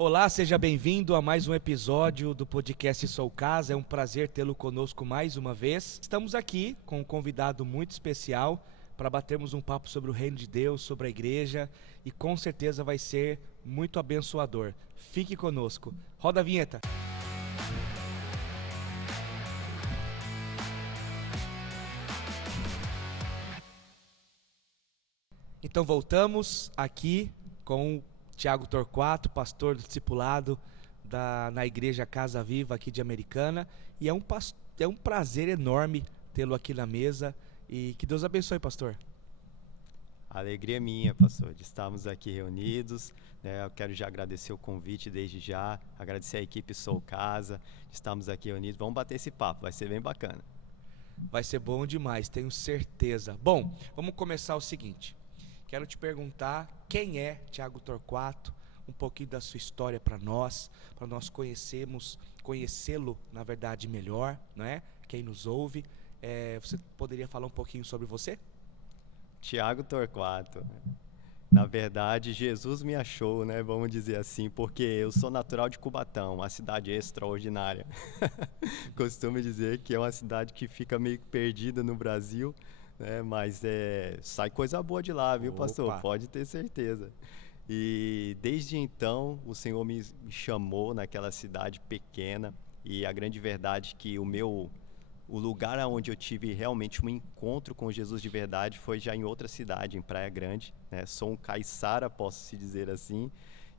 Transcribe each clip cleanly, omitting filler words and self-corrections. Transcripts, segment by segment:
Olá, seja bem-vindo a mais um episódio do podcast Sou Casa. É um prazer tê-lo conosco mais uma vez. Estamos aqui com um convidado muito especial para batermos um papo sobre o reino de Deus, sobre a igreja e com certeza vai ser muito abençoador. Fique conosco. Roda a vinheta. Então voltamos aqui com Tiago Torquato, pastor do discipulado na Igreja Casa Viva aqui de Americana. E é um prazer enorme tê-lo aqui na mesa. E que Deus abençoe, pastor. A alegria é minha, pastor, de estarmos aqui reunidos. Eu quero já agradecer o convite desde já, agradecer a equipe Sou Casa, de estarmos aqui reunidos. Vamos bater esse papo, vai ser bem bacana. Vai ser bom demais, tenho certeza. Bom, vamos começar o seguinte. Quero te perguntar quem é Tiago Torquato, um pouquinho da sua história para nós conhecê-lo, na verdade, melhor, não é? Quem nos ouve. Você poderia falar um pouquinho sobre você? Tiago Torquato. Na verdade, Jesus me achou, né? Vamos dizer assim, porque eu sou natural de Cubatão, uma cidade extraordinária. Costumo dizer que é uma cidade que fica meio perdida no Brasil, né? Mas sai coisa boa de lá, viu, pastor? Opa. Pode ter certeza. E desde então, o Senhor me chamou naquela cidade pequena, e a grande verdade é que o lugar onde eu tive realmente um encontro com Jesus de verdade foi já em outra cidade, em Praia Grande, né? Sou um caiçara, posso se dizer assim,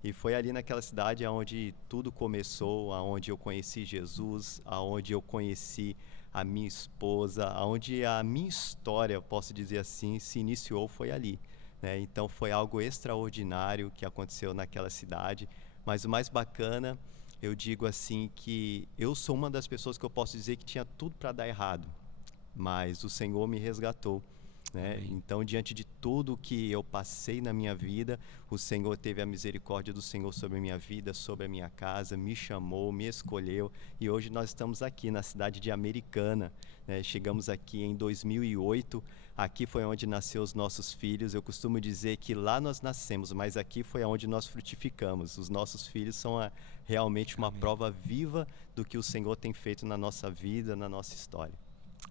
e foi ali naquela cidade onde tudo começou, onde eu conheci Jesus, onde eu conheci a minha esposa, onde a minha história, posso dizer assim, se iniciou, foi ali, né? Então foi algo extraordinário que aconteceu naquela cidade, mas o mais bacana, eu digo assim que eu sou uma das pessoas que eu posso dizer que tinha tudo para dar errado, mas o Senhor me resgatou, né? Amém. Então, diante de tudo que eu passei na minha vida, o Senhor teve a misericórdia do Senhor sobre a minha vida, sobre a minha casa, me chamou, me escolheu, e hoje nós estamos aqui na cidade de Americana, né? Chegamos aqui em 2008, aqui foi onde nasceu os nossos filhos. Eu costumo dizer que lá nós nascemos, mas aqui foi onde nós frutificamos. Os nossos filhos são realmente uma Amém. prova viva do que o Senhor tem feito na nossa vida, na nossa história.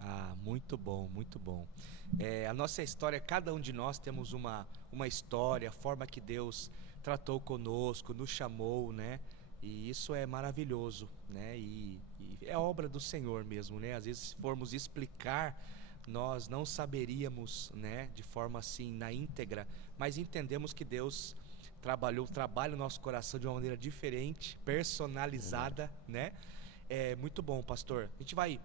Ah, muito bom, muito bom. A nossa história, cada um de nós temos uma história, a forma que Deus tratou conosco, nos chamou, né? E isso é maravilhoso, né? E é obra do Senhor mesmo, né? Às vezes, se formos explicar, nós não saberíamos, né? De forma assim, na íntegra, mas entendemos que Deus trabalha o nosso coração de uma maneira diferente, personalizada, né? É muito bom, pastor. A gente vai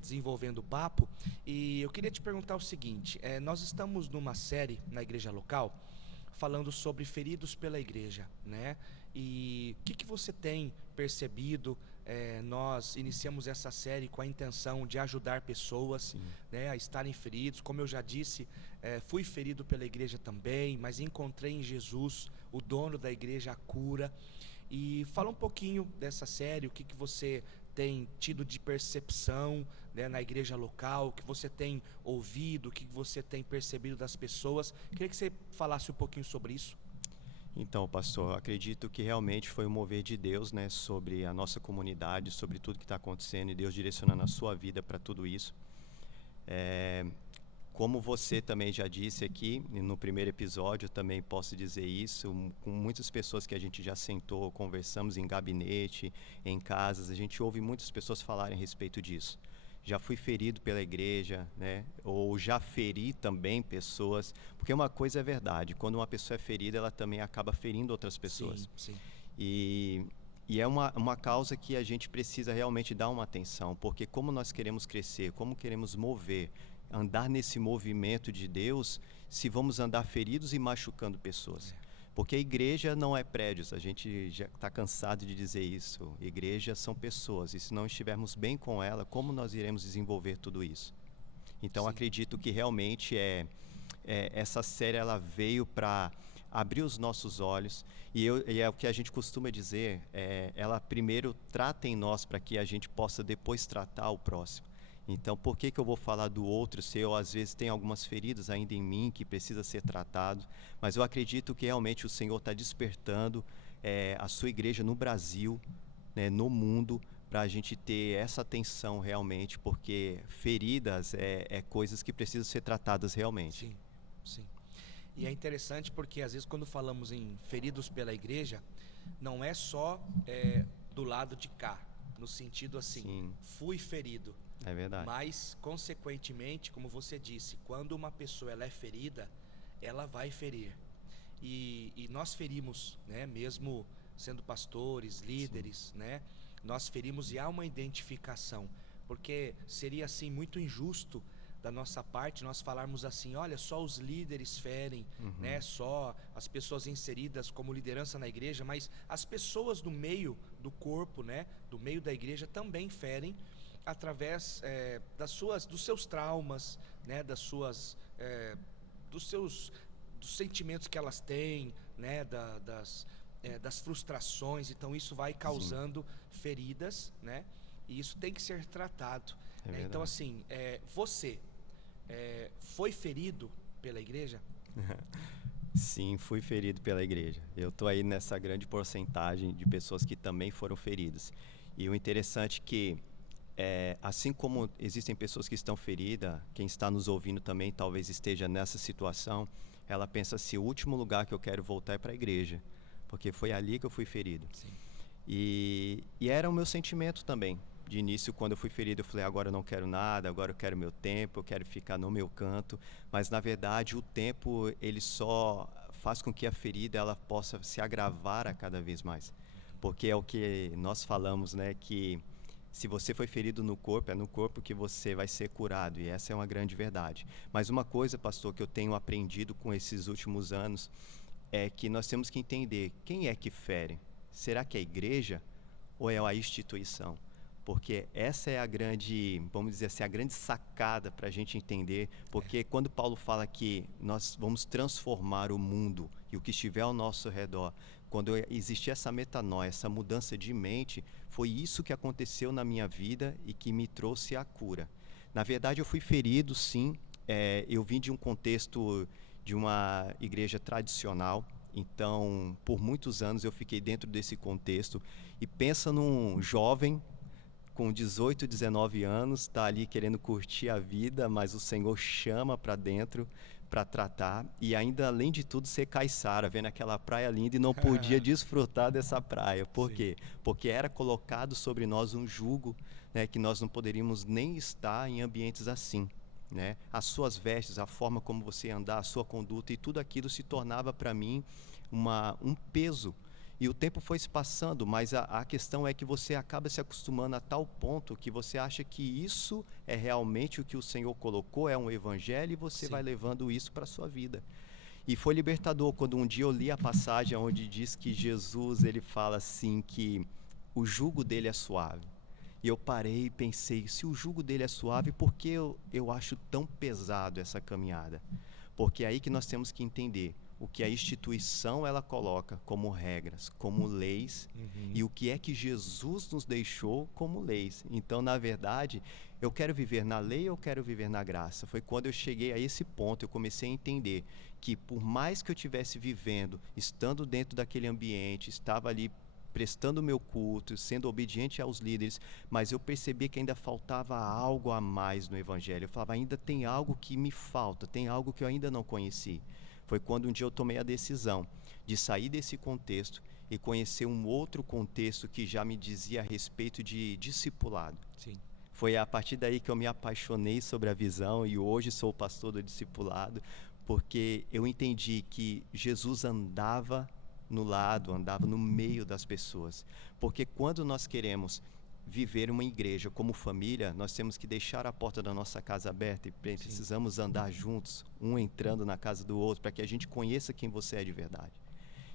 desenvolvendo o papo, e eu queria te perguntar o seguinte: nós estamos numa série na igreja local falando sobre feridos pela igreja, né? E o que você tem percebido? Nós iniciamos essa série com a intenção de ajudar pessoas, né, a estarem feridos. Como eu já disse, fui ferido pela igreja também, mas encontrei em Jesus, o dono da igreja, a cura. E fala um pouquinho dessa série, o que você tem tido de percepção, né, na igreja local, o que você tem ouvido, o que você tem percebido das pessoas. Queria que você falasse um pouquinho sobre isso. Então, pastor, acredito que realmente foi um mover de Deus, né, sobre a nossa comunidade, sobre tudo que está acontecendo, e Deus direcionando a sua vida para tudo isso. Como você também já disse aqui, no primeiro episódio, eu também posso dizer isso, com muitas pessoas que a gente já sentou, conversamos em gabinete, em casas, a gente ouve muitas pessoas falarem a respeito disso. Já fui ferido pela igreja, né? Ou já feri também pessoas, porque uma coisa é verdade, quando uma pessoa é ferida, ela também acaba ferindo outras pessoas. Sim, sim. E é uma causa que a gente precisa realmente dar uma atenção, porque como nós queremos crescer, como queremos andar nesse movimento de Deus, se vamos andar feridos e machucando pessoas. Porque a igreja não é prédios, a gente já está cansado de dizer isso. Igreja são pessoas, e se não estivermos bem com ela, como nós iremos desenvolver tudo isso? Então, acredito que realmente essa série ela veio para abrir os nossos olhos, e é o que a gente costuma dizer, ela primeiro trata em nós para que a gente possa depois tratar o próximo. Então, por que eu vou falar do outro se eu, às vezes, tenho algumas feridas ainda em mim que precisa ser tratado? Mas eu acredito que realmente o Senhor está despertando a sua igreja no Brasil, né, no mundo, para a gente ter essa atenção realmente, porque feridas é coisas que precisam ser tratadas realmente. Sim, sim. E é interessante porque às vezes quando falamos em feridos pela igreja, não é só do lado de cá, no sentido assim, Sim. fui ferido. É verdade. Mas, consequentemente, como você disse, quando uma pessoa ela é ferida, ela vai ferir. E nós ferimos, né, mesmo sendo pastores, líderes, né, nós ferimos e há uma identificação, porque seria assim muito injusto da nossa parte nós falarmos assim, olha, só os líderes ferem, né, só as pessoas inseridas como liderança na igreja, mas as pessoas do meio do corpo, né, do meio da igreja também ferem através dos seus traumas, né, dos sentimentos que elas têm, né, das frustrações. Então isso vai causando feridas, né, e isso tem que ser tratado, né? Então assim, você foi ferido pela igreja? Sim, fui ferido pela igreja. Eu estou aí nessa grande porcentagem de pessoas que também foram feridas. E o interessante é que, assim como existem pessoas que estão feridas, quem está nos ouvindo também talvez esteja nessa situação, ela pensa assim, o último lugar que eu quero voltar é para a igreja, porque foi ali que eu fui ferido. Sim. E era o meu sentimento também. De início, quando eu fui ferido, eu falei, agora eu não quero nada, agora eu quero meu tempo, eu quero ficar no meu canto. Mas, na verdade, o tempo, ele só faz com que a ferida ela possa se agravar a cada vez mais. Porque é o que nós falamos, né, que se você foi ferido no corpo, é no corpo que você vai ser curado. E essa é uma grande verdade. Mas uma coisa, pastor, que eu tenho aprendido com esses últimos anos, é que nós temos que entender quem é que fere. Será que é a igreja ou é a instituição? Porque essa é a grande, vamos dizer assim, a grande sacada para a gente entender, porque quando Paulo fala que nós vamos transformar o mundo e o que estiver ao nosso redor, quando existir essa metanoia, essa mudança de mente, foi isso que aconteceu na minha vida e que me trouxe a cura. Na verdade, eu fui ferido, sim, eu vim de um contexto de uma igreja tradicional, então, por muitos anos eu fiquei dentro desse contexto, e pensa num jovem com 18, 19 anos, está ali querendo curtir a vida, mas o Senhor chama para dentro para tratar, e ainda, além de tudo, ser caiçara, vendo aquela praia linda e não podia desfrutar dessa praia. Por quê? Porque era colocado sobre nós um jugo, né, que nós não poderíamos nem estar em ambientes assim, né? As suas vestes, a forma como você andar, a sua conduta, e tudo aquilo se tornava para mim um peso. E o tempo foi se passando, mas a questão é que você acaba se acostumando a tal ponto que você acha que isso é realmente o que o Senhor colocou, é um evangelho, e você vai levando isso para a sua vida. E foi libertador quando um dia eu li a passagem onde diz que Jesus, ele fala assim que o jugo dele é suave. E eu parei e pensei, se o jugo dele é suave, por que eu acho tão pesado essa caminhada? Porque é aí que nós temos que entender o que a instituição ela coloca como regras, como leis, e o que é que Jesus nos deixou como leis. Então, na verdade, eu quero viver na lei ou eu quero viver na graça? Foi quando eu cheguei a esse ponto, eu comecei a entender que por mais que eu estivesse vivendo, estando dentro daquele ambiente, estava ali prestando o meu culto, sendo obediente aos líderes, mas eu percebi que ainda faltava algo a mais no evangelho. Eu falava, ainda tem algo que me falta, tem algo que eu ainda não conheci. Foi quando um dia eu tomei a decisão de sair desse contexto e conhecer um outro contexto que já me dizia a respeito de discipulado. Sim. Foi a partir daí que eu me apaixonei sobre a visão e hoje sou o pastor do discipulado, porque eu entendi que Jesus andava no lado, andava no meio das pessoas. Porque quando nós queremos viver uma igreja como família, nós temos que deixar a porta da nossa casa aberta e precisamos andar juntos, um entrando na casa do outro, para que a gente conheça quem você é de verdade.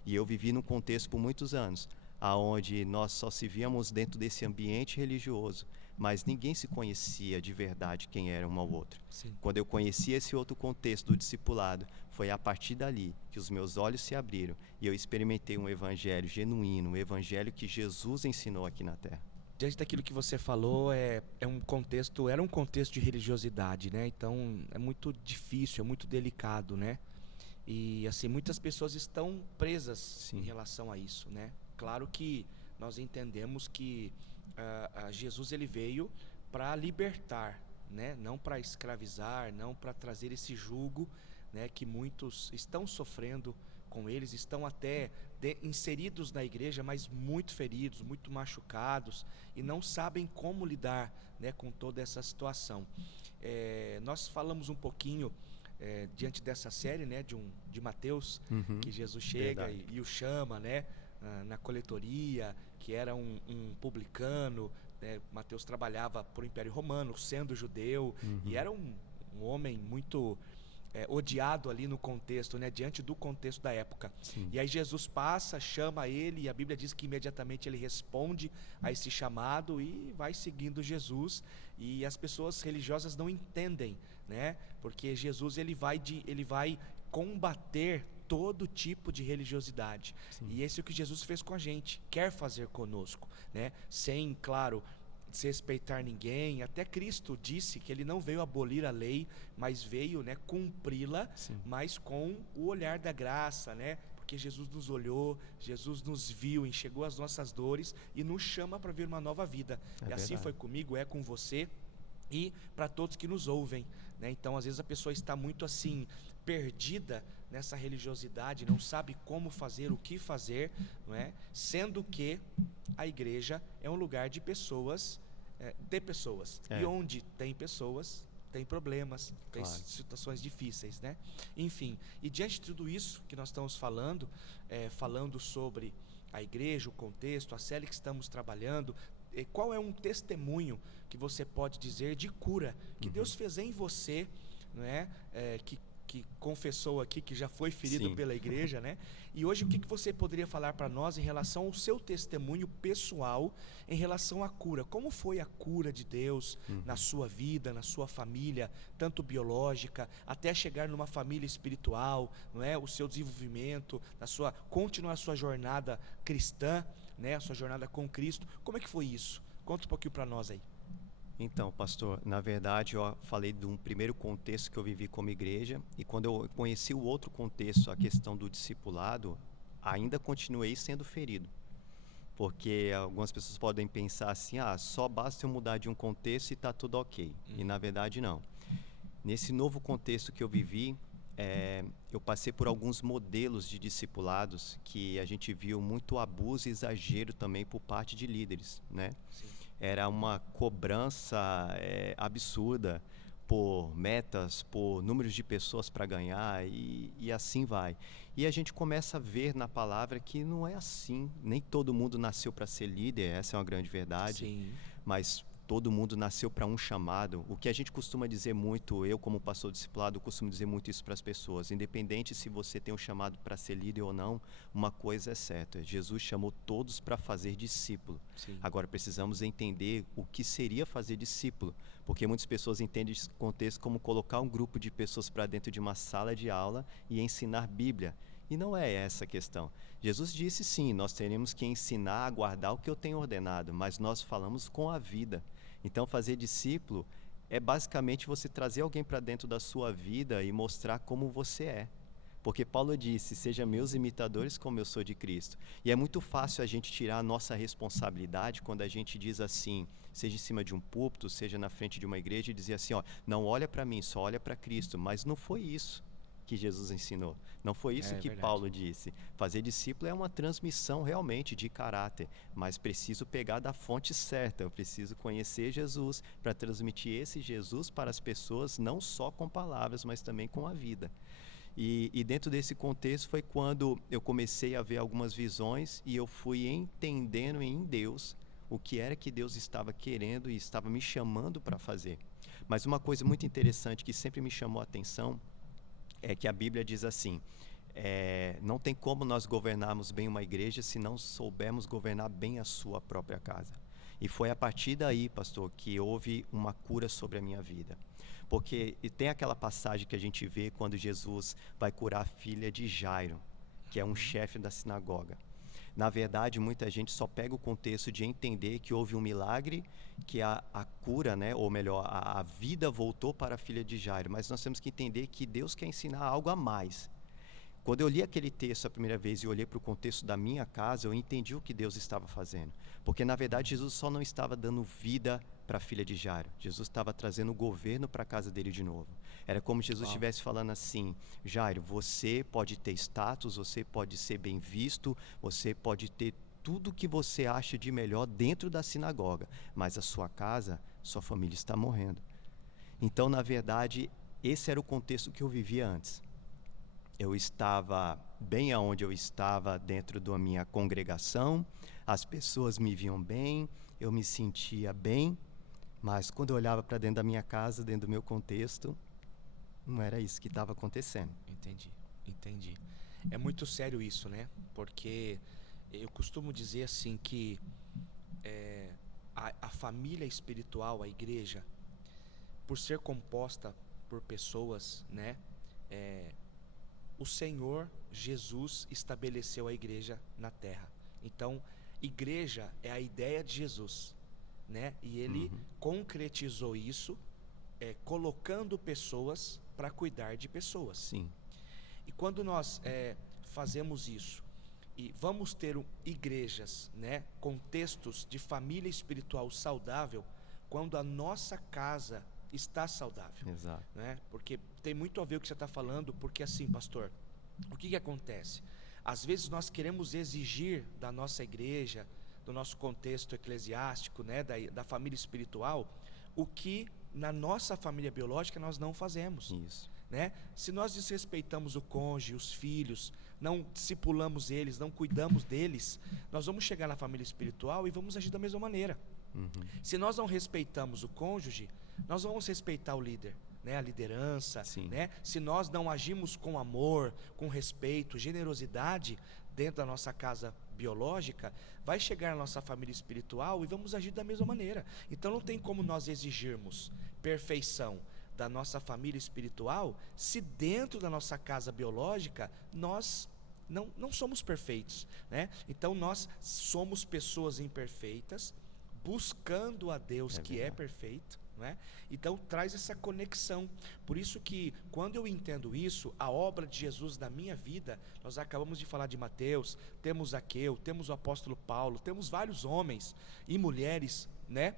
E eu vivi num contexto por muitos anos, aonde nós só se víamos dentro desse ambiente religioso, mas ninguém se conhecia de verdade quem era um ao outro. Sim. Quando eu conheci esse outro contexto do discipulado, foi a partir dali que os meus olhos se abriram e eu experimentei um evangelho genuíno, um evangelho que Jesus ensinou aqui na Terra. Diante daquilo que você falou, era um contexto de religiosidade, né? Então é muito difícil, é muito delicado, né? E assim, muitas pessoas estão presas Sim. em relação a isso, né? Claro que nós entendemos que Jesus ele veio para libertar, né? Não para escravizar, não para trazer esse jugo, né? Que muitos estão sofrendo com eles, estão até inseridos na igreja, mas muito feridos, muito machucados e não sabem como lidar, né, com toda essa situação. Nós falamos um pouquinho diante dessa série, né, de Mateus, Uhum. que Jesus chega Verdade. e o chama, né, na coletoria, que era um publicano, né? Mateus trabalhava para o Império Romano, sendo judeu, e era um homem muito odiado ali no contexto, né, diante do contexto da época. Sim. E aí Jesus passa, chama ele, e a Bíblia diz que imediatamente ele responde a esse chamado e vai seguindo Jesus. E as pessoas religiosas não entendem, né, porque Jesus ele vai combater todo tipo de religiosidade. Sim. E esse é o que Jesus fez com a gente, quer fazer conosco, né, sem, claro, desrespeitar ninguém. Até Cristo disse que ele não veio abolir a lei, mas veio, né, cumpri-la, Sim. mas com o olhar da graça, né? Porque Jesus nos olhou, Jesus nos viu, enxergou as nossas dores e nos chama para ver uma nova vida. E assim verdade. foi comigo, é com você e para todos que nos ouvem, né? Então, às vezes a pessoa está muito assim perdida nessa religiosidade, não sabe como fazer, o que fazer, não é? Sendo que a igreja é um lugar de pessoas, de pessoas. É. E onde tem pessoas, tem problemas, tem Claro. situações difíceis, né? Enfim, e diante de tudo isso que nós estamos falando, falando sobre a igreja, o contexto, a série que estamos trabalhando, qual é um testemunho que você pode dizer de cura que Deus fez em você, não é? Que confessou aqui que já foi ferido Sim. pela igreja, né? E hoje o que você poderia falar para nós em relação ao seu testemunho pessoal em relação à cura? Como foi a cura de Deus na sua vida, na sua família, tanto biológica, até chegar numa família espiritual, não é? O seu desenvolvimento, continuar a sua jornada cristã, né? A sua jornada com Cristo. Como é que foi isso? Conta um pouquinho para nós aí. Então, pastor, na verdade eu falei de um primeiro contexto que eu vivi como igreja, e quando eu conheci o outro contexto, a questão do discipulado, ainda continuei sendo ferido. Porque algumas pessoas podem pensar assim, só basta eu mudar de um contexto e está tudo ok. E na verdade não. Nesse novo contexto que eu vivi, eu passei por alguns modelos de discipulados que a gente viu muito abuso e exagero também por parte de líderes, né? Sim. Era uma cobrança absurda por metas, por números de pessoas para ganhar e assim vai. E a gente começa a ver na palavra que não é assim. Nem todo mundo nasceu para ser líder, essa é uma grande verdade. Sim. Mas todo mundo nasceu para um chamado. O que a gente costuma dizer muito, eu como pastor discipulado, costumo dizer muito isso para as pessoas. Independente se você tem um chamado para ser líder ou não, uma coisa é certa. Jesus chamou todos para fazer discípulo. Sim. Agora precisamos entender o que seria fazer discípulo. Porque muitas pessoas entendem esse contexto como colocar um grupo de pessoas para dentro de uma sala de aula e ensinar Bíblia. E não é essa a questão. Jesus disse sim, nós teremos que ensinar a guardar o que eu tenho ordenado, mas nós falamos com a vida. Então, fazer discípulo é basicamente você trazer alguém para dentro da sua vida e mostrar como você é. Porque Paulo disse, sejam meus imitadores como eu sou de Cristo. E é muito fácil a gente tirar a nossa responsabilidade quando a gente diz assim, seja em cima de um púlpito, seja na frente de uma igreja, e dizer assim, não olha para mim, só olha para Cristo. Mas não foi isso que Jesus ensinou. Não foi isso que verdade. Paulo disse. Fazer discípulo é uma transmissão realmente de caráter, mas preciso pegar da fonte certa, eu preciso conhecer Jesus para transmitir esse Jesus para as pessoas, não só com palavras, mas também com a vida. E dentro desse contexto foi quando eu comecei a ver algumas visões e eu fui entendendo em Deus o que era que Deus estava querendo e estava me chamando para fazer. Mas uma coisa muito interessante que sempre me chamou a atenção é que a Bíblia diz assim, não tem como nós governarmos bem uma igreja se não soubermos governar bem a sua própria casa. E foi a partir daí, pastor, que houve uma cura sobre a minha vida. Porque tem aquela passagem que a gente vê quando Jesus vai curar a filha de Jairo, que é um chefe da sinagoga. Na verdade, muita gente só pega o contexto de entender que houve um milagre, que a cura, né, ou melhor, a vida voltou para a filha de Jairo. Mas nós temos que entender que Deus quer ensinar algo a mais. Quando eu li aquele texto a primeira vez e olhei para o contexto da minha casa, eu entendi o que Deus estava fazendo. Porque, na verdade, Jesus só não estava dando vida para a filha de Jairo. Jesus estava trazendo o governo para a casa dele de novo. Era como se Jesus estivesse falando assim: Jairo, você pode ter status, você pode ser bem visto, você pode ter tudo que você acha de melhor dentro da sinagoga, mas a sua casa, sua família está morrendo. Então, na verdade, esse era o contexto que eu vivia antes. Eu estava bem aonde eu estava dentro da minha congregação, as pessoas me viam bem, eu me sentia bem, mas quando eu olhava para dentro da minha casa, dentro do meu contexto, não era isso que estava acontecendo. Entendi. É muito sério isso, né? Porque eu costumo dizer assim que a família espiritual, a igreja, por ser composta por pessoas, né? O Senhor Jesus estabeleceu a igreja na terra. Então, igreja é a ideia de Jesus, né? E ele concretizou isso, colocando pessoas para cuidar de pessoas. Sim. E quando nós fazemos isso e vamos ter igrejas, né, contextos de família espiritual saudável, quando a nossa casa está saudável. Exato. Né? Porque tem muito a ver o que você está falando, porque assim, pastor, o que acontece? Às vezes nós queremos exigir da nossa igreja, do nosso contexto eclesiástico, né, da família espiritual, o que na nossa família biológica nós não fazemos. Isso. Né? Se nós desrespeitamos o cônjuge, os filhos, não discipulamos eles, não cuidamos deles, nós vamos chegar na família espiritual e vamos agir da mesma maneira. Se nós não respeitamos o cônjuge, nós vamos respeitar o líder, né? A liderança, né? Se nós não agimos com amor, com respeito, generosidade dentro da nossa casa biológica, vai chegar na nossa família espiritual e vamos agir da mesma maneira. Então não tem como nós exigirmos perfeição da nossa família espiritual se dentro da nossa casa biológica nós não somos perfeitos, né? Então nós somos pessoas imperfeitas buscando a Deus que é perfeito, né? Então traz essa conexão. Por isso que quando eu entendo isso, a obra de Jesus na minha vida, nós acabamos de falar de Mateus, temos Zaqueu, temos o apóstolo Paulo, temos vários homens e mulheres, né,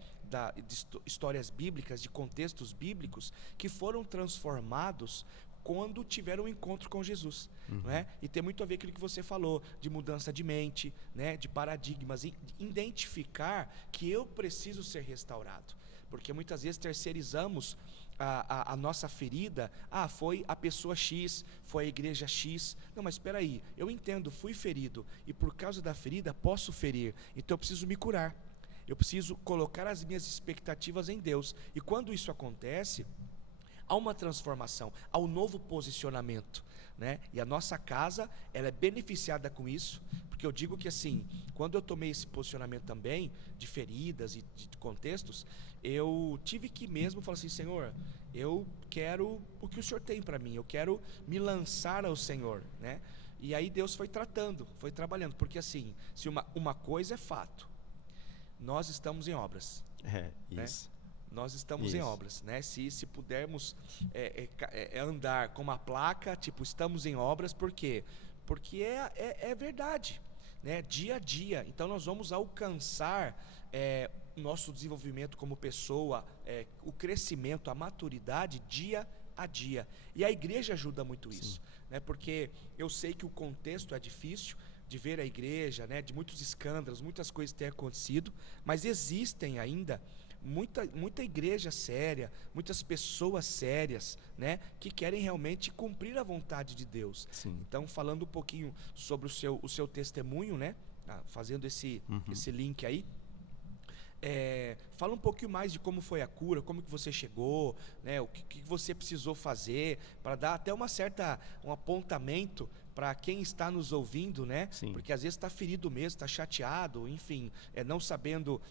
de histórias bíblicas, de contextos bíblicos, que foram transformados quando tiveram um encontro com Jesus, né? E tem muito a ver com aquilo que você falou, de mudança de mente, né, de paradigmas, e identificar que eu preciso ser restaurado, porque muitas vezes terceirizamos a nossa ferida. Foi a pessoa X, foi a igreja X. Não, mas espera aí, eu entendo, fui ferido, e por causa da ferida posso ferir, então eu preciso me curar, eu preciso colocar as minhas expectativas em Deus, e quando isso acontece, há uma transformação, há um novo posicionamento, né? E a nossa casa, ela é beneficiada com isso, porque eu digo que assim, quando eu tomei esse posicionamento também, de feridas e de contextos, eu tive que mesmo falar assim: Senhor, eu quero o que o Senhor tem para mim, eu quero me lançar ao Senhor, né? E aí Deus foi tratando, foi trabalhando, porque assim, se uma coisa é fato, nós estamos em obras. Isso. Né? Nós estamos em obras, né? Se pudermos andar com uma placa, tipo, estamos em obras, por quê? Porque é verdade, né? Dia a dia. Então nós vamos alcançar nosso desenvolvimento como pessoa, o crescimento, a maturidade dia a dia. E a igreja ajuda muito isso, né? Porque eu sei que o contexto é difícil de ver a igreja, né? De muitos escândalos, muitas coisas têm acontecido, mas existem ainda muita igreja séria, muitas pessoas sérias, né, que querem realmente cumprir a vontade de Deus. Então, falando um pouquinho sobre o seu testemunho, né, fazendo esse link aí, fala um pouquinho mais de como foi a cura, como que você chegou, né, o que você precisou fazer, para dar até um apontamento para quem está nos ouvindo, né? Porque às vezes está ferido mesmo, está chateado, enfim, não sabendo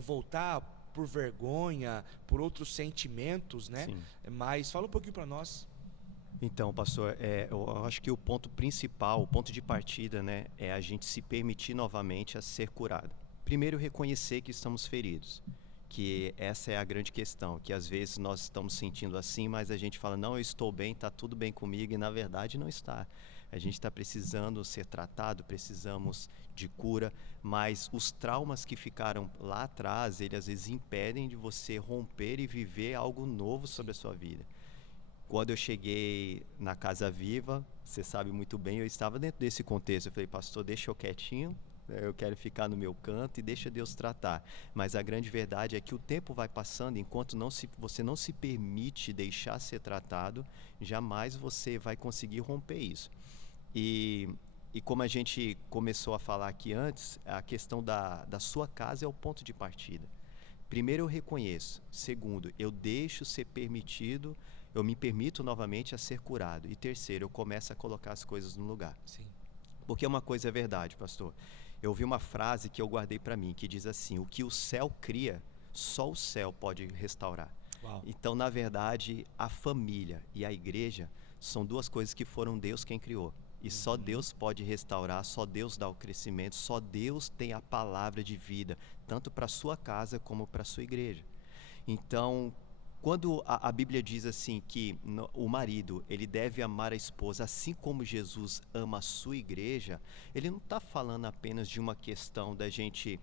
voltar por vergonha, por outros sentimentos, né? Mas fala um pouquinho para nós. Então, pastor, eu acho que o ponto principal, o ponto de partida, né, é a gente se permitir novamente a ser curado. Primeiro, reconhecer que estamos feridos, que essa é a grande questão, que às vezes nós estamos sentindo assim, mas a gente fala: não, eu estou bem, está tudo bem comigo, e na verdade não está. a gente está precisando ser tratado, precisamos de cura, mas os traumas que ficaram lá atrás, eles às vezes impedem de você romper e viver algo novo sobre a sua vida. Quando eu cheguei na Casa Viva, você sabe muito bem, eu estava dentro desse contexto. Eu falei, pastor, deixa eu quietinho, eu quero ficar no meu canto e deixa Deus tratar. Mas a grande verdade é que o tempo vai passando, enquanto você não se permite deixar ser tratado, jamais você vai conseguir romper isso. E como a gente começou a falar aqui antes, a questão da sua casa é o ponto de partida. Primeiro, eu reconheço. Segundo, eu deixo ser permitido, eu me permito novamente a ser curado. E terceiro, eu começo a colocar as coisas no lugar. Sim. Porque uma coisa é verdade, pastor. Eu ouvi uma frase que eu guardei para mim, que diz assim: o que o céu cria, só o céu pode restaurar. Uau. Então, na verdade, a família e a igreja são duas coisas que foram Deus quem criou. E só Deus pode restaurar, só Deus dá o crescimento, só Deus tem a palavra de vida, tanto para a sua casa como para a sua igreja. Então, quando a Bíblia diz assim que o marido ele deve amar a esposa assim como Jesus ama a sua igreja, ele não está falando apenas de uma questão da gente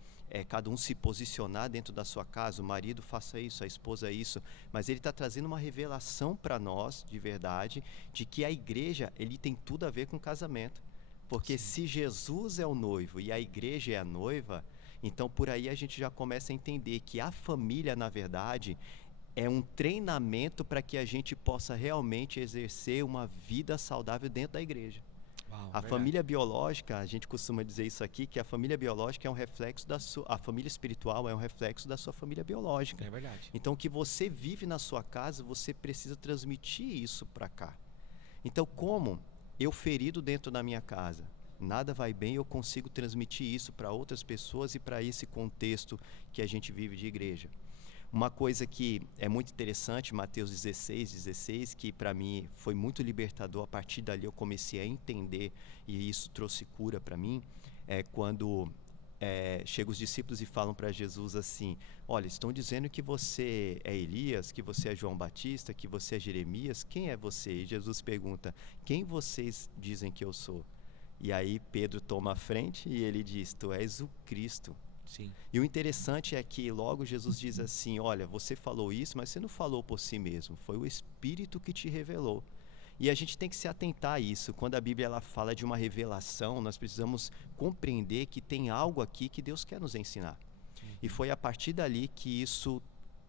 cada um se posicionar dentro da sua casa, o marido faça isso, a esposa isso, mas ele está trazendo uma revelação para nós, de verdade, de que a igreja ele tem tudo a ver com casamento. Porque se Jesus é o noivo e a igreja é a noiva, então por aí a gente já começa a entender que a família, na verdade, é um treinamento para que a gente possa realmente exercer uma vida saudável dentro da igreja. Uau, A família biológica, a gente costuma dizer isso aqui, que a família biológica é um reflexo a família espiritual é um reflexo da sua família biológica. É verdade. Então, o que você vive na sua casa, você precisa transmitir isso para cá. Então, como eu ferido dentro da minha casa, nada vai bem, eu consigo transmitir isso para outras pessoas e para esse contexto que a gente vive de igreja. Uma coisa que é muito interessante, Mateus 16, que para mim foi muito libertador, a partir dali eu comecei a entender e isso trouxe cura para mim, é quando chegam os discípulos e falam para Jesus assim: olha, estão dizendo que você é Elias, que você é João Batista, que você é Jeremias, quem é você? E Jesus pergunta: quem vocês dizem que eu sou? E aí Pedro toma a frente e ele diz: tu és o Cristo. Sim. E o interessante é que logo Jesus diz assim: olha, você falou isso, mas você não falou por si mesmo, foi o Espírito que te revelou. E a gente tem que se atentar a isso. Quando a Bíblia ela fala de uma revelação, nós precisamos compreender que tem algo aqui que Deus quer nos ensinar. E foi a partir dali que isso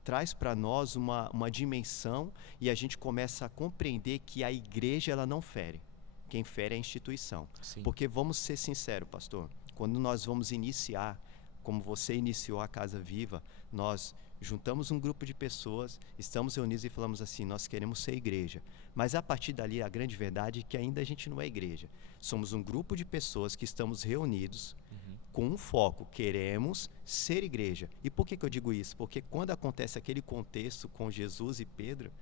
traz para nós uma dimensão e a gente começa a compreender que a igreja ela não fere. Quem fere é a instituição. Sim. Porque vamos ser sinceros, pastor, quando nós vamos iniciar, como você iniciou a Casa Viva, nós juntamos um grupo de pessoas, estamos reunidos e falamos assim: nós queremos ser igreja. Mas a partir dali, a grande verdade é que ainda a gente não é igreja. Somos um grupo de pessoas que estamos reunidos com um foco: queremos ser igreja. E por que eu digo isso? Porque quando acontece aquele contexto com Jesus e Pedro,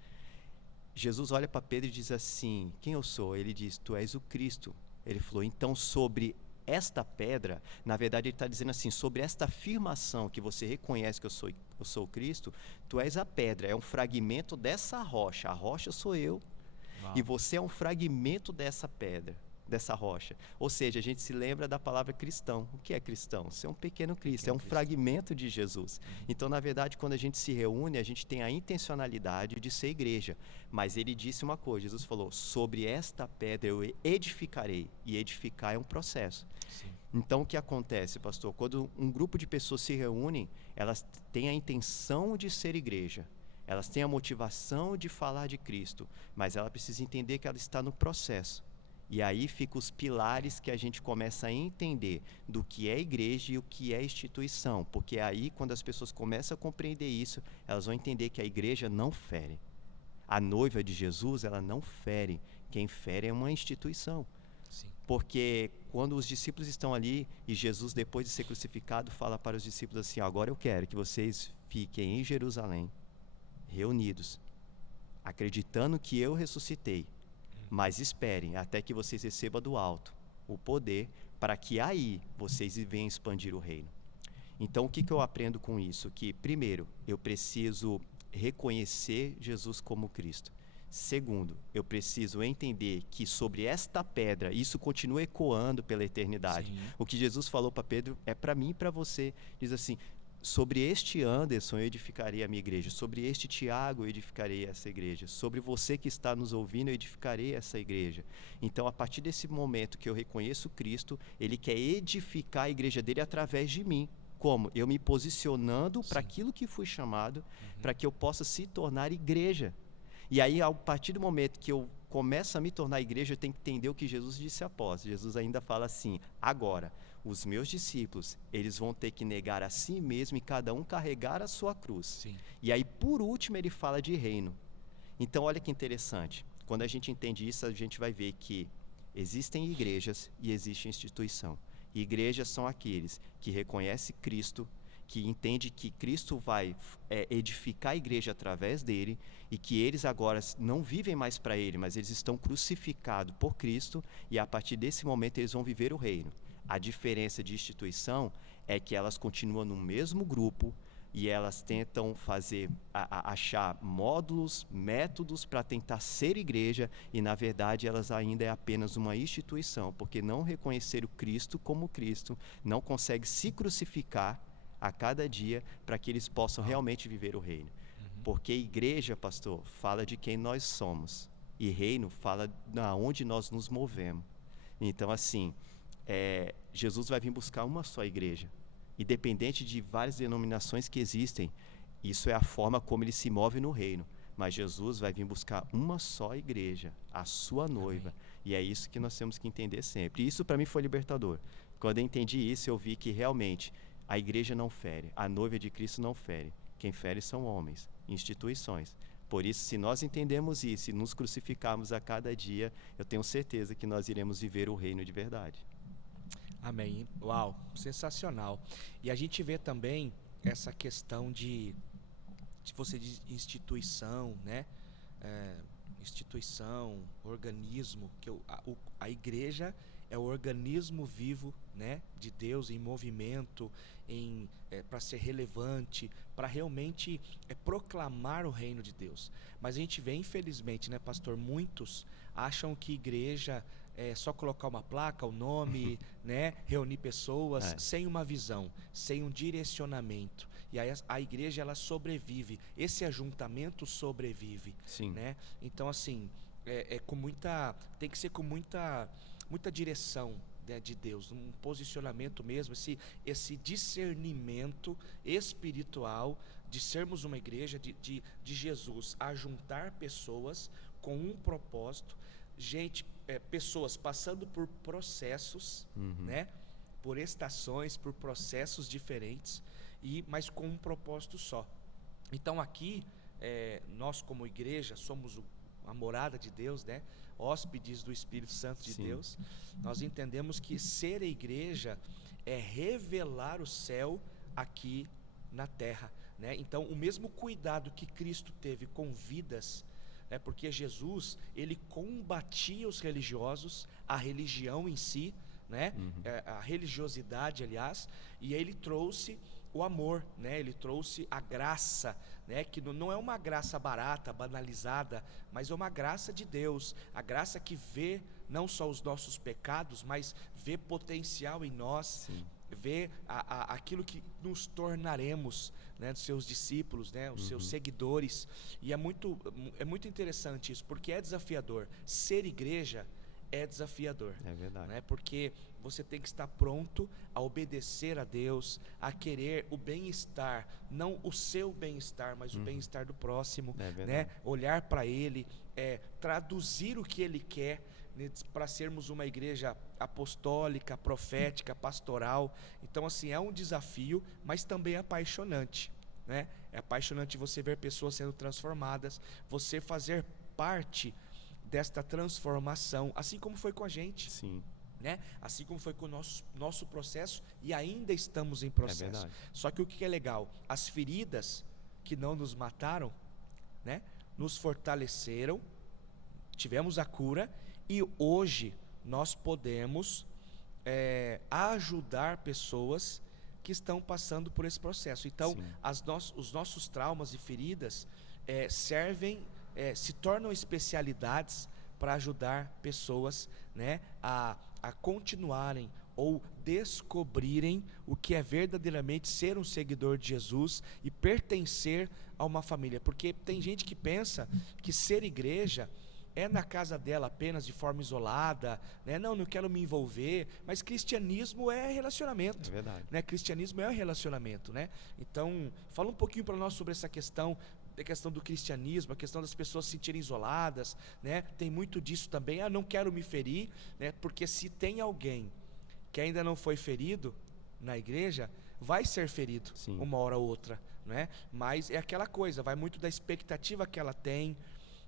Jesus olha para Pedro e diz assim: quem eu sou? Ele diz: tu és o Cristo. Ele falou: então sobre esta pedra, na verdade ele está dizendo assim, sobre esta afirmação que você reconhece que eu sou o Cristo, tu és a pedra, é um fragmento dessa rocha, a rocha sou eu. Uau. E você é um fragmento dessa pedra, dessa rocha. Ou seja, a gente se lembra da palavra cristão. O que é cristão? Você é um pequeno Cristo, é um fragmento de Jesus. Então, na verdade, quando a gente se reúne, a gente tem a intencionalidade de ser igreja. Mas ele disse uma coisa, Jesus falou: sobre esta pedra eu edificarei. E edificar é um processo. Sim. Então, o que acontece, pastor? Quando um grupo de pessoas se reúnem, elas têm a intenção de ser igreja. Elas têm a motivação de falar de Cristo. Mas ela precisa entender que ela está no processo. E aí ficam os pilares que a gente começa a entender do que é igreja e o que é instituição. Porque aí, quando as pessoas começam a compreender isso, elas vão entender que a igreja não fere. A noiva de Jesus, ela não fere. Quem fere é uma instituição. Sim. Porque quando os discípulos estão ali e Jesus, depois de ser crucificado, fala para os discípulos assim: agora eu quero que vocês fiquem em Jerusalém, reunidos, acreditando que eu ressuscitei. Mas esperem até que vocês recebam do alto o poder, para que aí vocês venham expandir o reino. Então, o que eu aprendo com isso? Que, primeiro, eu preciso reconhecer Jesus como Cristo. Segundo, eu preciso entender que sobre esta pedra, isso continua ecoando pela eternidade. Sim. O que Jesus falou para Pedro é para mim e para você. Diz assim, sobre este Anderson eu edificarei a minha igreja, sobre este Tiago eu edificarei essa igreja, sobre você que está nos ouvindo eu edificarei essa igreja. Então, a partir desse momento que eu reconheço Cristo, Ele quer edificar a igreja dele através de mim. Como? Eu me posicionando para aquilo que fui chamado, para que eu possa se tornar igreja. E aí, a partir do momento que eu começo a me tornar igreja, eu tenho que entender o que Jesus disse após. Jesus ainda fala assim, agora, os meus discípulos, eles vão ter que negar a si mesmo e cada um carregar a sua cruz. Sim. E aí, por último, ele fala de reino. Então, olha que interessante. Quando a gente entende isso, a gente vai ver que existem igrejas e existe instituição. Igrejas são aqueles que reconhecem Cristo, que entende que Cristo vai edificar a igreja através dele e que eles agora não vivem mais para ele, mas eles estão crucificados por Cristo e a partir desse momento eles vão viver o reino. A diferença de instituição é que elas continuam no mesmo grupo e elas tentam achar módulos, métodos para tentar ser igreja e, na verdade, elas ainda é apenas uma instituição, porque não reconheceram Cristo como Cristo, não conseguem se crucificar a cada dia para que eles possam realmente viver o reino. Porque igreja, pastor, fala de quem nós somos e reino fala de onde nós nos movemos. Então, assim, Jesus vai vir buscar uma só igreja. Independente de várias denominações que existem, isso é a forma como ele se move no reino. Mas Jesus vai vir buscar uma só igreja, a sua noiva. Amém. E é isso que nós temos que entender sempre. E isso para mim foi libertador. Quando eu entendi isso, eu vi que realmente a igreja não fere, a noiva de Cristo não fere. Quem fere são homens, instituições. Por isso, se nós entendemos isso e nos crucificarmos a cada dia, eu tenho certeza que nós iremos viver o reino de verdade. Amém. Uau, sensacional. E a gente vê também essa questão de você diz instituição, né? Instituição, organismo, que a igreja é o organismo vivo, né, de Deus em movimento, para ser relevante, para realmente proclamar o reino de Deus. Mas a gente vê, infelizmente, né, pastor, muitos acham que igreja é só colocar uma placa, o nome, né, reunir pessoas, sem uma visão, sem um direcionamento. E aí a igreja, ela sobrevive, esse ajuntamento sobrevive. Sim. Né? Então, assim, tem que ser com muita direção, né, de Deus, um posicionamento mesmo, esse discernimento espiritual de sermos uma igreja de Jesus, ajuntar pessoas com um propósito, pessoas passando por processos, né, por estações, por processos diferentes, mas com um propósito só. Então aqui, nós como igreja somos a morada de Deus, né? Hóspedes do Espírito Santo de Sim. Deus. Nós entendemos que ser a igreja é revelar o céu aqui na terra, né? Então o mesmo cuidado que Cristo teve com vidas, porque Jesus, ele combatia os religiosos, a religião em si, né? A religiosidade, aliás, e aí ele trouxe o amor, né? Ele trouxe a graça, né? Que não é uma graça barata, banalizada, mas é uma graça de Deus, a graça que vê não só os nossos pecados, mas vê potencial em nós. Sim. Vê aquilo que nos tornaremos, né, dos seus discípulos, né, os seus seguidores. E é muito interessante isso, porque é desafiador. Ser igreja é desafiador. É verdade. Né, porque você tem que estar pronto a obedecer a Deus, a querer o bem-estar, não o seu bem-estar, mas o bem-estar do próximo, né? Olhar para Ele, traduzir o que Ele quer, né, para sermos uma igreja apostólica, profética, pastoral. Então, assim, é um desafio, mas também é apaixonante, né? É apaixonante você ver pessoas sendo transformadas, você fazer parte desta transformação, assim como foi com a gente. Sim. Né? Assim como foi com o nosso processo, e ainda estamos em processo. Só que o que é legal, as feridas que não nos mataram, né, nos fortaleceram, tivemos a cura, e hoje nós podemos ajudar pessoas que estão passando por esse processo. Então, os nossos traumas e feridas servem se tornam especialidades para ajudar pessoas, né, a continuarem ou descobrirem o que é verdadeiramente ser um seguidor de Jesus e pertencer a uma família. Porque tem gente que pensa que ser igreja é na casa dela apenas de forma isolada, né? Não quero me envolver, mas cristianismo é relacionamento. É verdade. Né? Cristianismo é relacionamento, né? Então, fala um pouquinho para nós sobre essa questão, a questão do cristianismo, a questão das pessoas se sentirem isoladas, né? Tem muito disso também, não quero me ferir, né? Porque se tem alguém que ainda não foi ferido na igreja, vai ser ferido. Sim. Uma hora ou outra, né? Mas é aquela coisa, vai muito da expectativa que ela tem,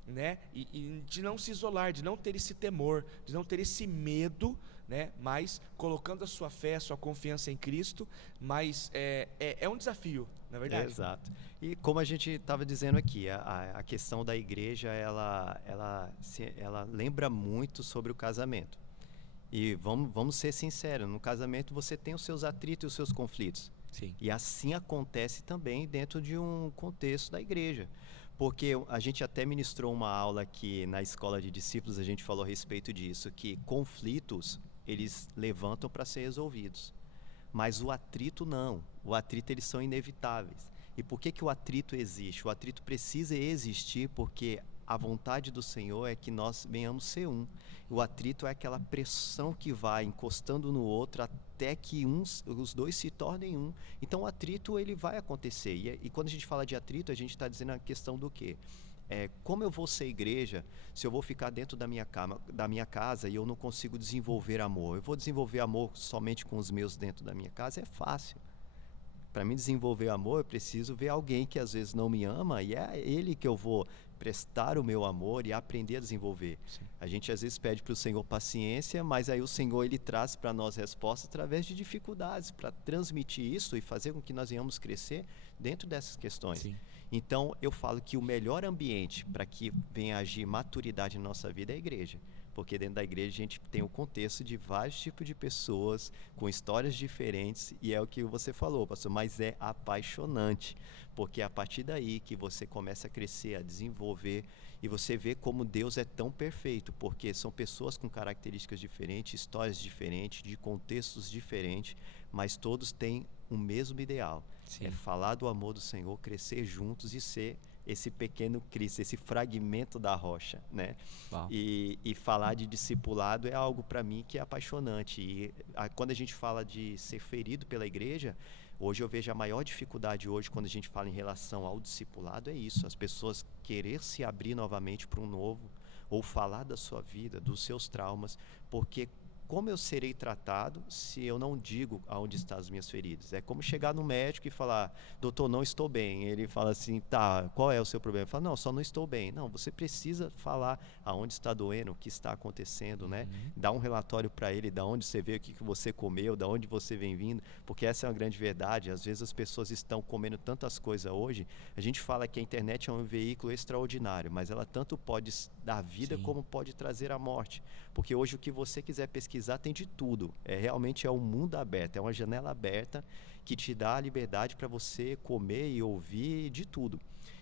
né? E de não se isolar, de não ter esse temor, de não ter esse medo, né? Mas colocando a sua fé, a sua confiança em Cristo, mas é um desafio, na verdade. Exato. E como a gente estava dizendo aqui, a questão da igreja, ela lembra muito sobre o casamento. E vamos ser sinceros, no casamento você tem os seus atritos e os seus conflitos. Sim. E assim acontece também dentro de um contexto da igreja. Porque a gente até ministrou uma aula aqui na escola de discípulos, a gente falou a respeito disso, que conflitos, eles levantam para ser resolvidos. Mas o atrito não, o atrito eles são inevitáveis. E por que o atrito existe? O atrito precisa existir porque a vontade do Senhor é que nós venhamos ser um. O atrito é aquela pressão que vai encostando no outro até que os dois se tornem um. Então o atrito ele vai acontecer. E quando a gente fala de atrito, a gente está dizendo a questão do quê? Como eu vou ser igreja se eu vou ficar dentro da minha casa e eu não consigo desenvolver amor? Eu vou desenvolver amor somente com os meus dentro da minha casa? É fácil. Para mim desenvolver amor, eu preciso ver alguém que às vezes não me ama e é ele que eu vou prestar o meu amor e aprender a desenvolver. Sim. A gente às vezes pede para o Senhor paciência, mas aí o Senhor ele traz para nós respostas através de dificuldades, para transmitir isso e fazer com que nós venhamos crescer dentro dessas questões. Sim. Então eu falo que o melhor ambiente para que venha agir maturidade na nossa vida é a igreja. Porque dentro da igreja a gente tem o contexto de vários tipos de pessoas, com histórias diferentes, e é o que você falou, pastor, mas é apaixonante, porque é a partir daí que você começa a crescer, a desenvolver, e você vê como Deus é tão perfeito, porque são pessoas com características diferentes, histórias diferentes, de contextos diferentes, mas todos têm o mesmo ideal. Sim. É falar do amor do Senhor, crescer juntos e ser esse pequeno Cristo, esse fragmento da rocha, né? E falar de discipulado é algo para mim que é apaixonante. E quando a gente fala de ser ferido pela igreja, hoje eu vejo a maior dificuldade hoje quando a gente fala em relação ao discipulado é isso, as pessoas querer se abrir novamente para um novo, ou falar da sua vida, dos seus traumas, porque como eu serei tratado se eu não digo aonde estão as minhas feridas? É como chegar no médico e falar, doutor, não estou bem. Ele fala assim, tá, qual é o seu problema? Eu falo, não, só não estou bem. Não, você precisa falar aonde está doendo, o que está acontecendo, né? Dá um relatório para ele, da onde você veio, o que você comeu, da onde você vem vindo, porque essa é uma grande verdade. Às vezes as pessoas estão comendo tantas coisas hoje, a gente fala que a internet é um veículo extraordinário, mas ela tanto pode dar vida, sim, como pode trazer a morte. Porque hoje o que você quiser pesquisar tem de tudo. Realmente é um mundo aberto, é uma janela aberta que te dá a liberdade para você comer e ouvir de tudo.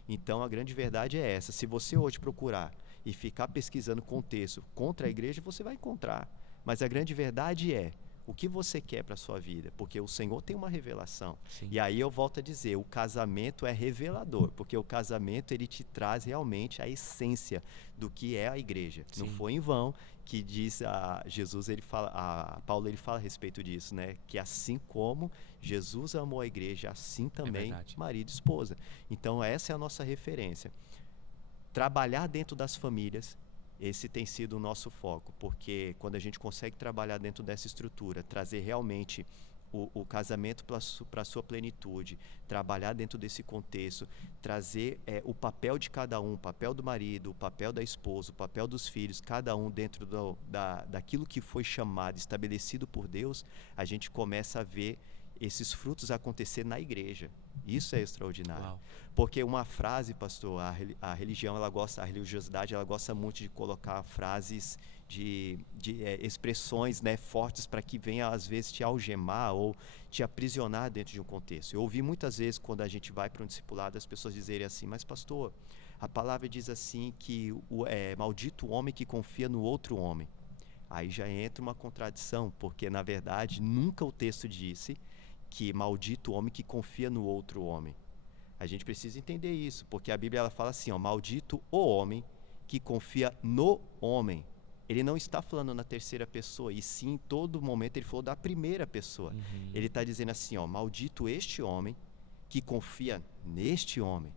Então a grande verdade é essa. Se você hoje procurar e ficar pesquisando contexto contra a igreja, você vai encontrar. Mas a grande verdade é o que você quer para a sua vida, porque o Senhor tem uma revelação. Sim. E aí eu volto a dizer, o casamento é revelador, porque o casamento ele te traz realmente a essência do que é a igreja. Sim. Não foi em vão que diz Jesus, Paulo ele fala a respeito disso, né? Que assim como Jesus amou a igreja, assim também marido e esposa. Então essa é a nossa referência. Trabalhar dentro das famílias, esse tem sido o nosso foco, porque quando a gente consegue trabalhar dentro dessa estrutura, trazer realmente o casamento para a sua plenitude, trabalhar dentro desse contexto, trazer o papel de cada um, o papel do marido, o papel da esposa, o papel dos filhos, cada um dentro daquilo que foi chamado, estabelecido por Deus, a gente começa a ver esses frutos acontecer na igreja. Isso é extraordinário. Uau. Porque uma frase, pastor, a religião, a religiosidade, ela gosta muito de colocar frases expressões, né, fortes para que venha às vezes te algemar ou te aprisionar dentro de um contexto. Eu ouvi muitas vezes quando a gente vai para um discipulado as pessoas dizerem assim: mas pastor, a palavra diz assim que maldito o homem que confia no outro homem. Aí já entra uma contradição, porque na verdade nunca o texto disse que maldito o homem que confia no outro homem. A gente precisa entender isso, porque a Bíblia ela fala assim, ó, maldito o homem que confia no homem. Ele não está falando na terceira pessoa, e sim, em todo momento, ele falou da primeira pessoa. Ele está dizendo assim, ó, maldito este homem que confia neste homem.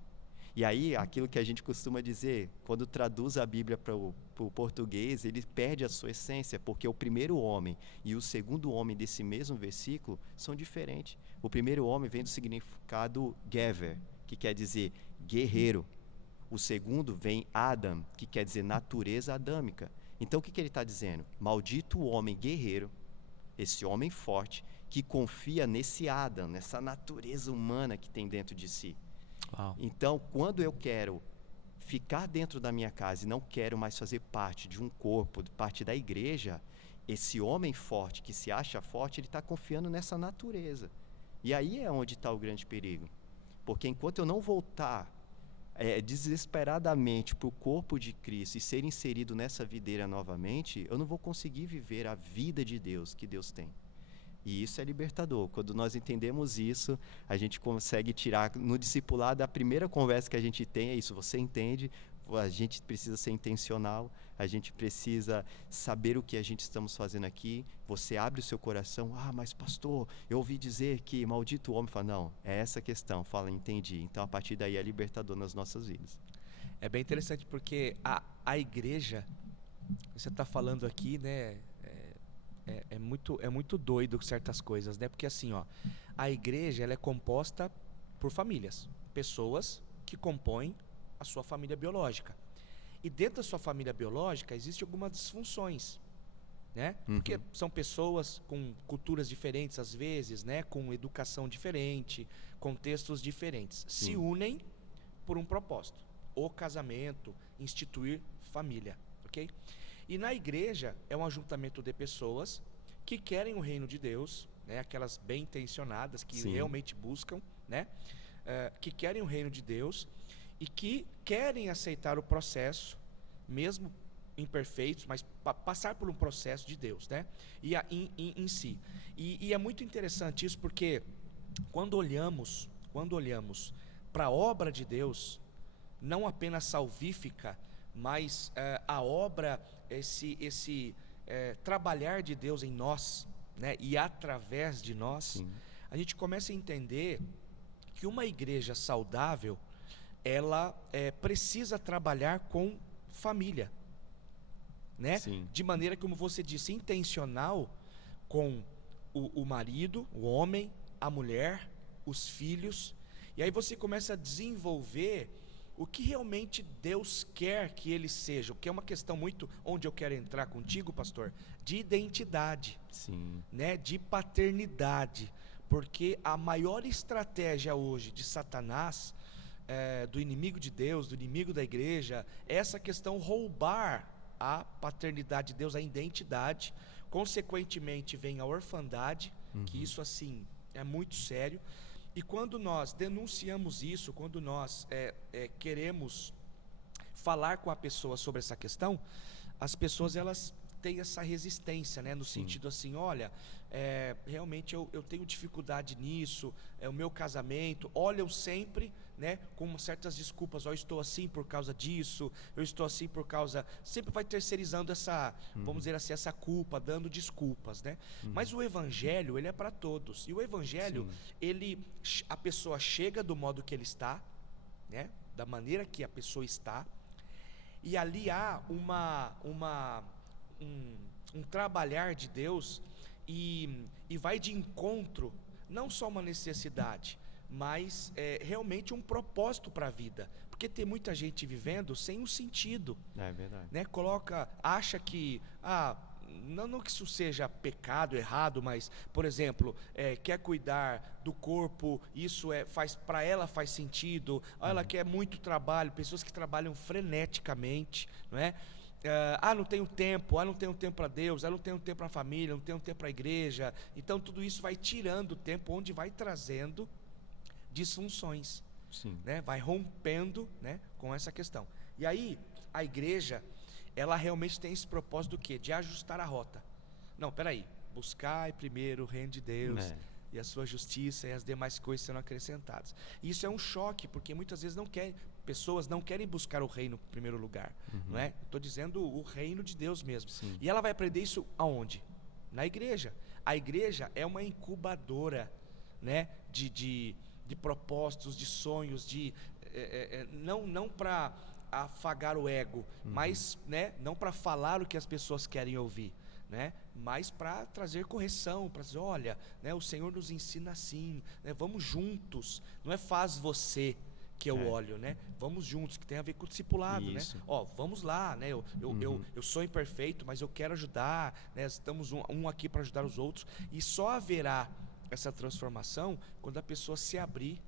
E aí, aquilo que a gente costuma dizer, quando traduz a Bíblia para o português, ele perde a sua essência, porque o primeiro homem e o segundo homem desse mesmo versículo são diferentes. O primeiro homem vem do significado gever, que quer dizer guerreiro. O segundo vem Adam, que quer dizer natureza adâmica. Então, o que ele está dizendo? Maldito o homem guerreiro, esse homem forte, que confia nesse Adam, nessa natureza humana que tem dentro de si. Uau. Então, quando eu quero ficar dentro da minha casa e não quero mais fazer parte de um corpo, parte da igreja, esse homem forte, que se acha forte, ele está confiando nessa natureza. E aí é onde está o grande perigo. Porque enquanto eu não voltar desesperadamente para o corpo de Cristo e ser inserido nessa videira novamente, eu não vou conseguir viver a vida de Deus que Deus tem. E isso é libertador. Quando nós entendemos isso, a gente consegue tirar no discipulado, a primeira conversa que a gente tem é isso: você entende, a gente precisa ser intencional, a gente precisa saber o que a gente estamos fazendo aqui. Você abre o seu coração: ah, mas pastor, eu ouvi dizer que maldito o homem. Fala, não, é essa a questão. Fala, entendi. Então, a partir daí é libertador nas nossas vidas. É bem interessante porque a igreja, você está falando aqui, né? É muito doido certas coisas, né? Porque assim, ó, a igreja ela é composta por famílias, pessoas que compõem a sua família biológica. E dentro da sua família biológica existem algumas disfunções, né? Porque são pessoas com culturas diferentes às vezes, né? Com educação diferente, contextos diferentes. Se unem por um propósito: o casamento, instituir família, ok? E na igreja é um ajuntamento de pessoas que querem o reino de Deus, né? Aquelas bem intencionadas que realmente buscam, né? Que querem o reino de Deus e que querem aceitar o processo, mesmo imperfeitos, mas passar por um processo de Deus, né? Em si. E é muito interessante isso, porque quando olhamos para a obra de Deus, não apenas salvífica, mas a obra, esse trabalhar de Deus em nós, né, e através de nós, a gente começa a entender que uma igreja saudável, ela precisa trabalhar com família, né? De maneira, como você disse, intencional, com o marido, o homem, a mulher, os filhos, e aí você começa a desenvolver o que realmente Deus quer que eles sejam, que é uma questão muito, onde eu quero entrar contigo, pastor, de identidade, né, de paternidade, porque a maior estratégia hoje de Satanás, do inimigo de Deus, do inimigo da igreja, é essa questão roubar a paternidade de Deus, a identidade. Consequentemente vem a orfandade, que isso assim é muito sério. E quando nós denunciamos isso, quando nós queremos falar com a pessoa sobre essa questão, as pessoas elas têm essa resistência, né? No sentido assim, olha, realmente eu tenho dificuldade nisso, o meu casamento, olham sempre, né, com certas desculpas: eu estou assim por causa disso, eu estou assim por causa... Sempre vai terceirizando essa, vamos dizer assim, essa culpa, dando desculpas, né? Mas o evangelho, ele é para todos. E o evangelho, a pessoa chega do modo que ele está, né, da maneira que a pessoa está, e ali há um trabalhar de Deus, e vai de encontro, não só uma necessidade, mas realmente um propósito para a vida, porque tem muita gente vivendo sem um sentido, é verdade, né? Acha que, não que isso seja pecado, errado, mas, por exemplo, quer cuidar do corpo, isso para ela faz sentido, ela quer muito trabalho, pessoas que trabalham freneticamente, não é? não tenho tempo, não tenho tempo para Deus, não tenho tempo para a família, não tenho tempo para a igreja. Então tudo isso vai tirando o tempo, onde vai trazendo disfunções, Sim. né? Vai rompendo, né, com essa questão. E aí a igreja, ela realmente tem esse propósito do quê? De ajustar a rota. Não, peraí, buscai primeiro o reino de Deus e a sua justiça, e as demais coisas serão acrescentadas. E isso é um choque, porque muitas vezes pessoas não querem buscar o reino em primeiro lugar, não é? Estou dizendo o reino de Deus mesmo. Sim. E ela vai aprender isso aonde? Na igreja. A igreja é uma incubadora, né, de propósitos, de sonhos, não para afagar o ego, mas, né, não para falar o que as pessoas querem ouvir, né, mas para trazer correção, para dizer, olha, né, o Senhor nos ensina assim, né, vamos juntos, não é faz você que eu olho, né, vamos juntos, que tem a ver com o discipulado, né, vamos lá, né, eu sou imperfeito, mas eu quero ajudar, né, estamos um aqui para ajudar os outros, e só haverá essa transformação quando a pessoa se abrir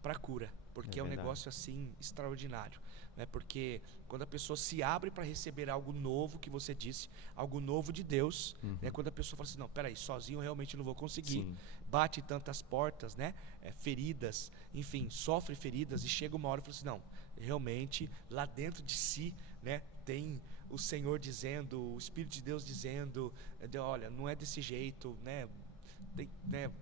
para a cura, porque é um negócio assim extraordinário, né? Porque quando a pessoa se abre para receber algo novo, que você disse, algo novo de Deus, né? Quando a pessoa fala assim, não, peraí, sozinho eu realmente não vou conseguir, bate tantas portas, né? Feridas, enfim, sofre feridas, e chega uma hora e fala assim, não, realmente lá dentro de si, né, tem o Senhor dizendo, o Espírito de Deus dizendo, olha, não é desse jeito, né?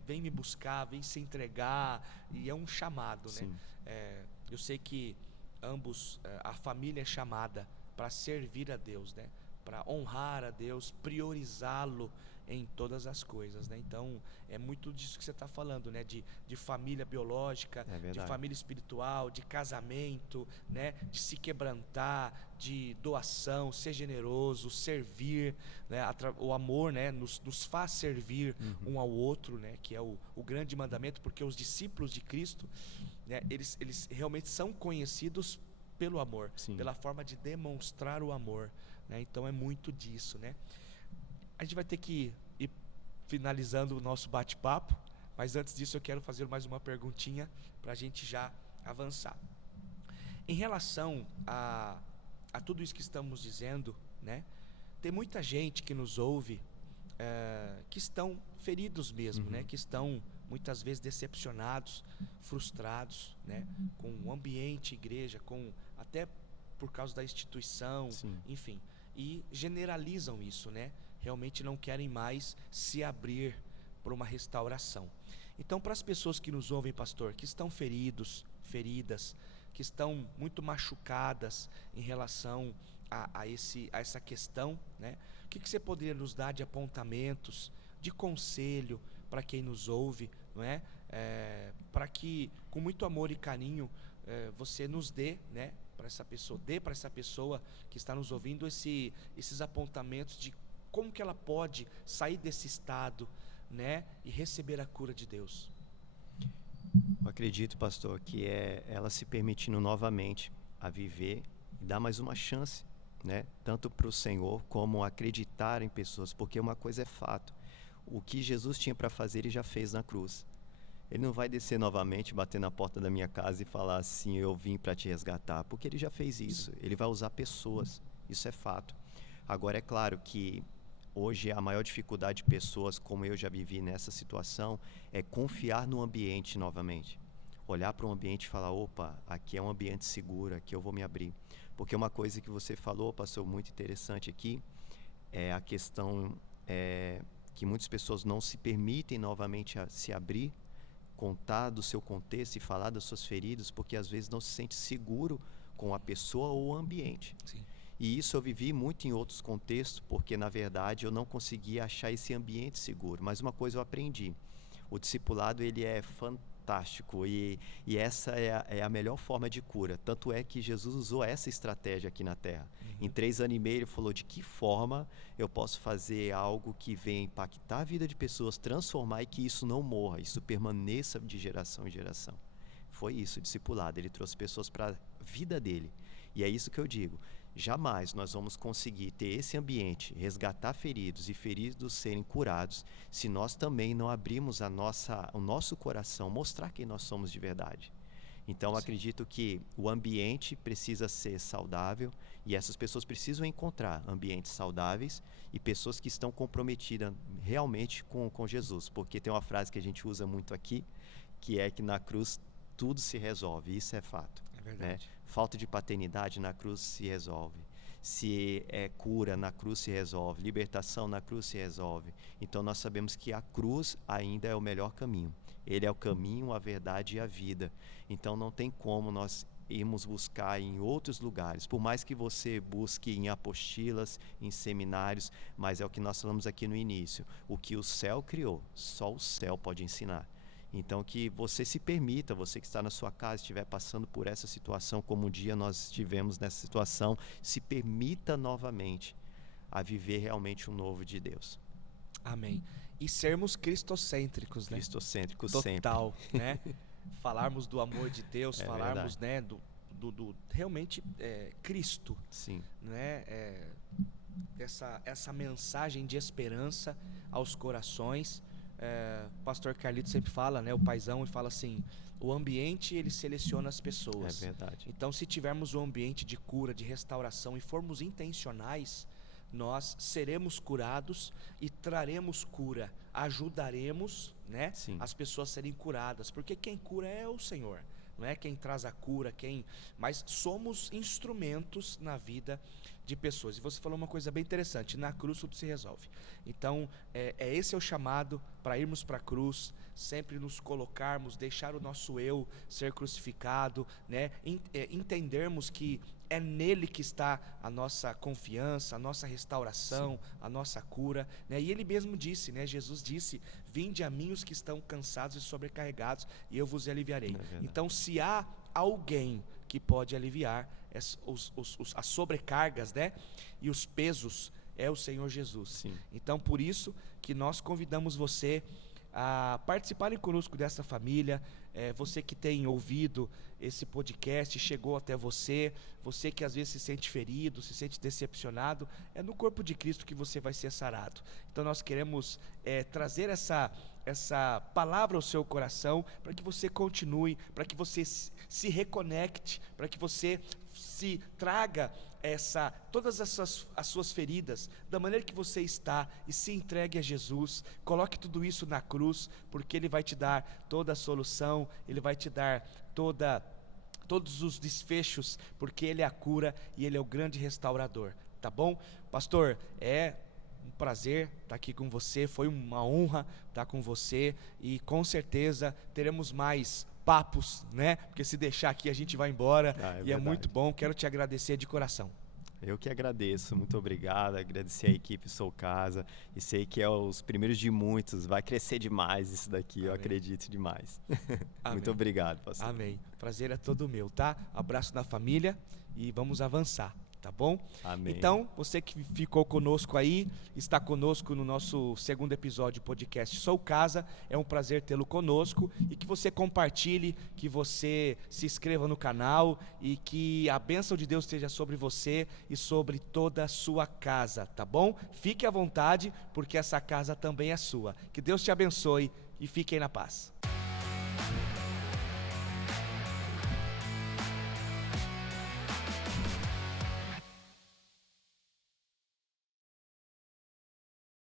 Vem me buscar, vem se entregar, e é um chamado, né? Eu sei que ambos, a família é chamada para servir a Deus, né? Para honrar a Deus, priorizá-lo em todas as coisas, né? Então é muito disso que você está falando, né? De família biológica, de família espiritual, de casamento, né? De se quebrantar, de doação, ser generoso, servir, né? O amor, né, nos faz servir um ao outro, né, que é o grande mandamento, porque os discípulos de Cristo, né, eles realmente são conhecidos pelo amor, pela forma de demonstrar o amor, né? Então é muito disso, né? A gente vai ter que ir finalizando o nosso bate-papo, mas antes disso eu quero fazer mais uma perguntinha para a gente já avançar. Em relação a tudo isso que estamos dizendo, né? Tem muita gente que nos ouve, que estão feridos mesmo, né? Que estão muitas vezes decepcionados, frustrados, né? Com o ambiente, igreja, até por causa da instituição, enfim, e generalizam isso, né? Realmente não querem mais se abrir para uma restauração. Então, para as pessoas que nos ouvem, pastor, que estão feridas, que estão muito machucadas em relação a essa questão, né? O que você poderia nos dar de apontamentos, de conselho para quem nos ouve, não é? Para que, com muito amor e carinho, você nos dê, né, para essa pessoa que está nos ouvindo esses apontamentos de como que ela pode sair desse estado, né, e receber a cura de Deus. Eu acredito, pastor, que é ela se permitindo novamente a viver e dar mais uma chance, né, tanto para o Senhor como acreditar em pessoas, porque uma coisa é fato, o que Jesus tinha para fazer ele já fez na cruz. Ele não vai descer novamente, bater na porta da minha casa e falar assim, eu vim para te resgatar, porque ele já fez isso. Ele vai usar pessoas, isso é fato. Agora, é claro que hoje a maior dificuldade de pessoas, como eu já vivi nessa situação, é confiar no ambiente novamente. Olhar para o ambiente e falar, opa, aqui é um ambiente seguro, aqui eu vou me abrir. Porque uma coisa que você falou, pastor, muito interessante aqui, é a questão que muitas pessoas não se permitem novamente se abrir, contar do seu contexto e falar das suas feridas, porque às vezes não se sente seguro com a pessoa ou o ambiente. Sim. E isso eu vivi muito em outros contextos, porque na verdade eu não conseguia achar esse ambiente seguro. Mas uma coisa eu aprendi, o discipulado ele é fantástico e essa é a melhor forma de cura. Tanto é que Jesus usou essa estratégia aqui na Terra. Em 3 anos e meio ele falou de que forma eu posso fazer algo que venha impactar a vida de pessoas, transformar e que isso não morra, isso permaneça de geração em geração. Foi isso, o discipulado. Ele trouxe pessoas para a vida dele. E é isso que eu digo. Jamais nós vamos conseguir ter esse ambiente, resgatar feridos e feridos serem curados, se nós também não abrirmos o nosso coração, mostrar quem nós somos de verdade. Então, Sim. acredito que o ambiente precisa ser saudável e essas pessoas precisam encontrar ambientes saudáveis e pessoas que estão comprometidas realmente com Jesus. Porque tem uma frase que a gente usa muito aqui, que é que na cruz tudo se resolve, isso é fato. É verdade. Falta de paternidade na cruz se resolve. Se é cura, na cruz se resolve. Libertação, na cruz se resolve. Então nós sabemos que a cruz ainda é o melhor caminho. Ele é o caminho, a verdade e a vida. Então não tem como nós irmos buscar em outros lugares. Por mais que você busque em apostilas, em seminários, mas é o que nós falamos aqui no início. O que o céu criou, só o céu pode ensinar. Então que você se permita, você que está na sua casa, estiver passando por essa situação, como um dia nós estivemos nessa situação, se permita novamente a viver realmente um novo de Deus. Amém. E sermos cristocêntricos, né? Cristocêntrico Total, sempre. né? Falarmos do amor de Deus, É falarmos, verdade. né, do realmente Cristo, Sim, né? Essa mensagem de esperança aos corações. Pastor Carlito sempre fala, né, o paizão, e fala assim: o ambiente ele seleciona as é pessoas. verdade. Então, se tivermos um ambiente de cura, de restauração e formos intencionais, nós seremos curados e traremos cura, ajudaremos, né, Sim. as pessoas a serem curadas, porque quem cura é o Senhor, não é quem traz a cura, mas somos instrumentos na vida de pessoas. E você falou uma coisa bem interessante: na cruz tudo se resolve. Então, esse é o chamado para irmos para a cruz, sempre nos colocarmos, deixar o nosso eu ser crucificado, né? Entendermos que é nele que está a nossa confiança, a nossa restauração, Sim. a nossa cura, né? E ele mesmo disse, né? Jesus disse: vinde a mim os que estão cansados e sobrecarregados, e eu vos aliviarei. Então, se há alguém que pode aliviar as sobrecargas, né, e os pesos, é o Senhor Jesus. Sim. Então, por isso que nós convidamos você a participarem conosco dessa família. Você que tem ouvido esse podcast, chegou até você que às vezes se sente ferido, se sente decepcionado, é no corpo de Cristo que você vai ser sarado. Então nós queremos trazer essa palavra ao seu coração, para que você continue, para que você se reconecte, para que você se traga todas as suas feridas, da maneira que você está, e se entregue a Jesus. Coloque tudo isso na cruz, porque Ele vai te dar toda a solução, Ele vai te dar todos os desfechos, porque Ele é a cura e Ele é o grande restaurador, tá bom? Pastor, é um prazer estar aqui com você, foi uma honra estar com você, e com certeza teremos mais papos, né? Porque se deixar aqui a gente vai embora, e é muito bom. Quero te agradecer de coração. Eu que agradeço, muito obrigado, agradecer a equipe Sou Casa, e sei que é os primeiros de muitos, vai crescer demais isso daqui. Amém. Eu acredito demais. Muito obrigado, pastor. Amém. Prazer é todo meu, tá? Abraço na família e vamos avançar, tá bom? Amém. Então, você que ficou conosco aí, está conosco no nosso segundo episódio do podcast Sou Casa, é um prazer tê-lo conosco, e que você compartilhe, que você se inscreva no canal, e que a bênção de Deus esteja sobre você e sobre toda a sua casa, tá bom? Fique à vontade, porque essa casa também é sua. Que Deus te abençoe e fiquem na paz.